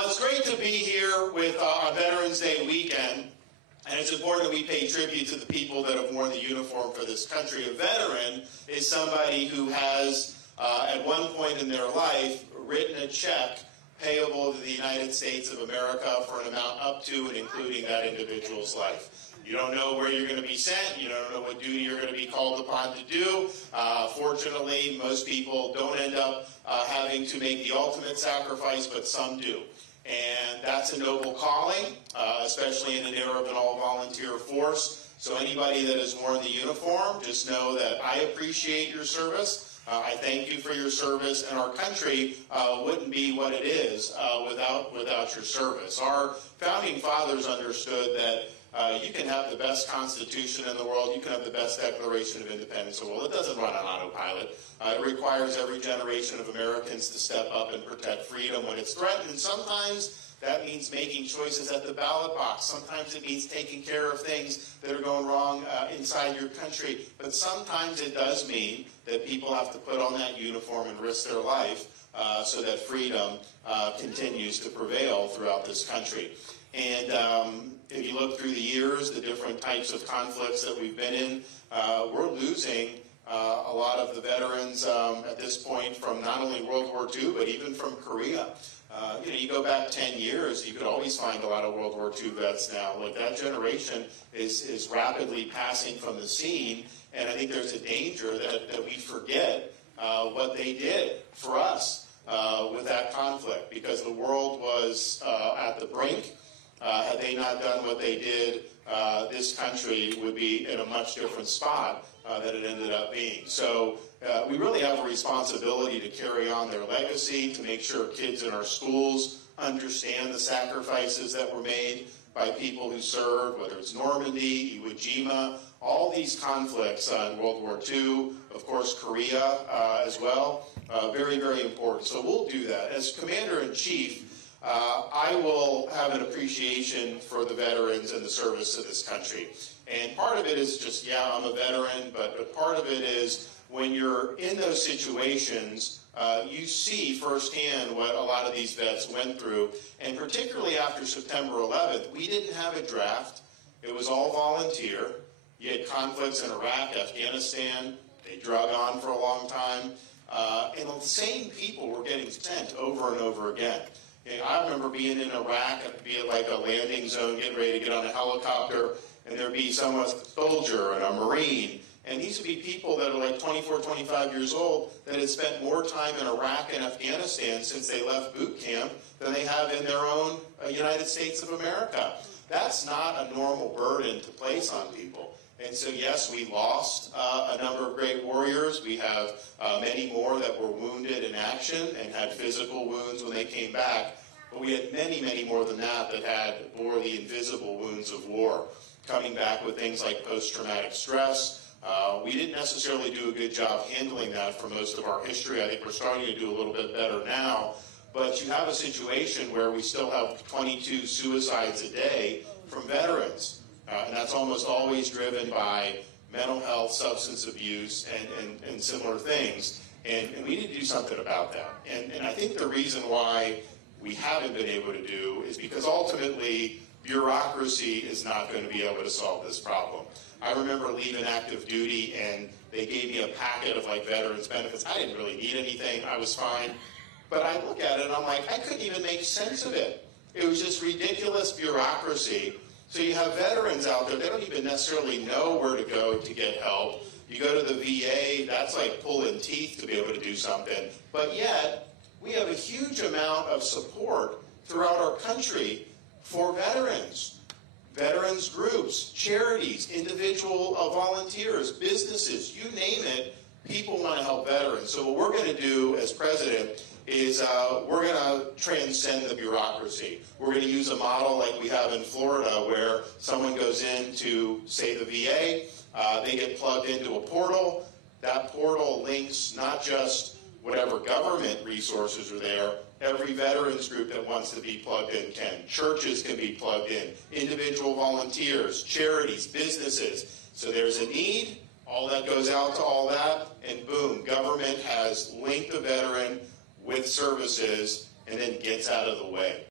Well, it's great to be here with on Veterans Day weekend, and it's important that we pay tribute to the people that have worn the uniform for this country. A veteran is somebody who has, at one point in their life, written a check payable to the United States of America for an amount up to and including that individual's life. You don't know where you're going to be sent. You don't know what duty you're going to be called upon to do. Fortunately, most people don't end up having to make the ultimate sacrifice, but some do. And that's a noble calling, especially in an era of an all-volunteer force. So anybody that has worn the uniform, just know that I appreciate your service. I thank you for your service, and our country wouldn't be what it is without your service. Our founding fathers understood that you can have the best Constitution in the world, you can have the best Declaration of Independence in the world. It doesn't run on autopilot. It requires every generation of Americans to step up and protect freedom when it's threatened. And sometimes that means making choices at the ballot box. Sometimes it means taking care of things that are going wrong inside your country. But sometimes it does mean that people have to put on that uniform and risk their life so that freedom continues to prevail throughout this country. And if you look through the years, the different types of conflicts that we've been in, we're losing a lot of the veterans at this point from not only World War II, but even from Korea. You go back 10 years, you could always find a lot of World War II vets now. Like, that generation is rapidly passing from the scene, and I think there's a danger that we forget what they did for us with that conflict, because the world was at the brink. Had they not done what they did, this country would be in a much different spot than it ended up being. So we really have a responsibility to carry on their legacy, to make sure kids in our schools understand the sacrifices that were made by people who served, whether it's Normandy, Iwo Jima, all these conflicts in World War II, of course Korea as well, very, very important. So we'll do that. As Commander-in-Chief, I will have an appreciation for the veterans and the service to this country. And part of it is just, yeah, I'm a veteran, but part of it is when you're in those situations, you see firsthand what a lot of these vets went through. And particularly after September 11th, we didn't have a draft. It was all volunteer. You had conflicts in Iraq, Afghanistan. They drug on for a long time. And the same people were getting sent over and over again. I remember being in Iraq, it'd be like a landing zone, getting ready to get on a helicopter, and there'd be a soldier and a Marine. And these would be people that are like 24, 25 years old that had spent more time in Iraq and Afghanistan since they left boot camp than they have in their own United States of America. That's not a normal burden to place on people. And so, yes, we lost a number of great warriors. We have many more that were wounded in action and had physical wounds when they came back. But we had many, many more than that bore the invisible wounds of war, coming back with things like post-traumatic stress. We didn't necessarily do a good job handling that for most of our history. I think we're starting to do a little bit better now. But you have a situation where we still have 22 suicides a day from veterans. And that's almost always driven by mental health, substance abuse, and similar things. And we need to do something about that. And I think the reason why we haven't been able to do is because ultimately bureaucracy is not going to be able to solve this problem. I remember leaving active duty and they gave me a packet of like veterans benefits. I didn't really need anything. I was fine. But I look at it and I'm like, I couldn't even make sense of it. It was just ridiculous bureaucracy. So you have veterans out there, they don't even necessarily know where to go to get help. You go to the VA, that's like pulling teeth to be able to do something. But yet, we have a huge amount of support throughout our country for veterans. Veterans groups, charities, individual volunteers, businesses, you name it, people want to help veterans. So what we're going to do as president is we're going to transcend the bureaucracy. We're going to use a model like we have in Florida where someone goes in to, say, the VA, they get plugged into a portal. That portal links not just whatever government resources are there, every veterans group that wants to be plugged in can. Churches can be plugged in, individual volunteers, charities, businesses. So there's a need, all that goes out to all that, and boom, government has linked the veteran with services and then gets out of the way.